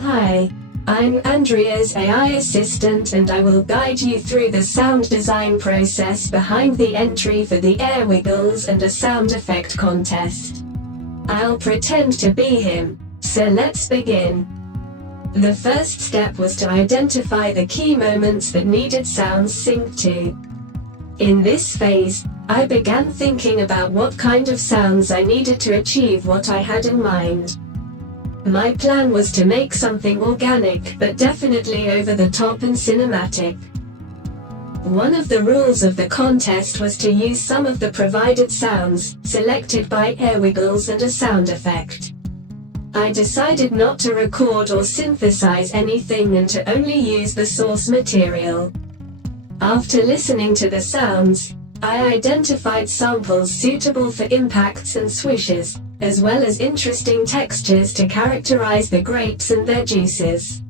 Hi, I'm Andrea's AI assistant and I will guide you through the sound design process behind the entry for the Airwiggles and a sound effect contest. I'll pretend to be him, so let's begin. The first step was to identify the key moments that needed sounds synced to. In this phase, I began thinking about what kind of sounds I needed to achieve what I had in mind. My plan was to make something organic but definitely over the top and cinematic. One of the rules of the contest was to use some of the provided sounds, selected by Airwiggles, and a sound effect. I decided not to record or synthesize anything and to only use the source material. After listening to the sounds, I identified samples suitable for impacts and swishes, as well as interesting textures to characterize the grapes and their juices.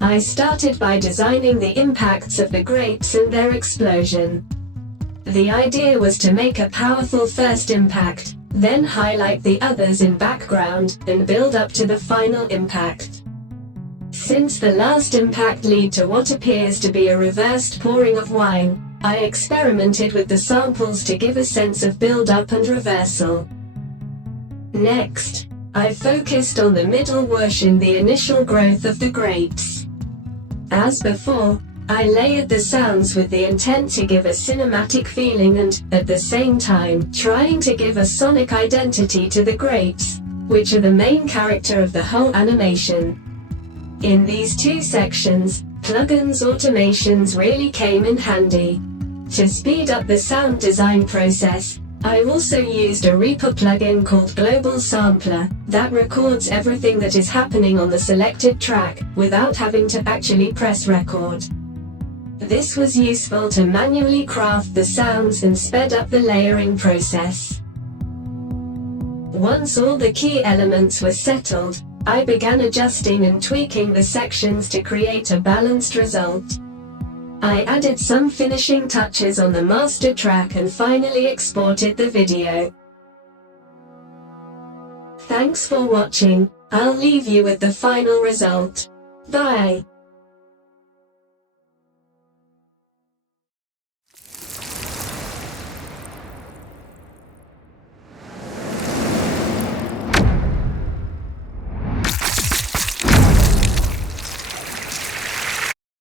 I started by designing the impacts of the grapes and their explosion. The idea was to make a powerful first impact, then highlight the others in background, and build up to the final impact. Since the last impact led to what appears to be a reversed pouring of wine, I experimented with the samples to give a sense of build-up and reversal. Next, I focused on the middle whoosh in the initial growth of the grapes. As before, I layered the sounds with the intent to give a cinematic feeling and, at the same time, trying to give a sonic identity to the grapes, which are the main character of the whole animation. In these two sections, plugins automations really came in handy. To speed up the sound design process, I also used a Reaper plugin called Global Sampler that records everything that is happening on the selected track without having to actually press record. This was useful to manually craft the sounds and sped up the layering process. Once all the key elements were settled, I began adjusting and tweaking the sections to create a balanced result. I added some finishing touches on the master track and finally exported the video. Thanks for watching. I'll leave you with the final result. Bye.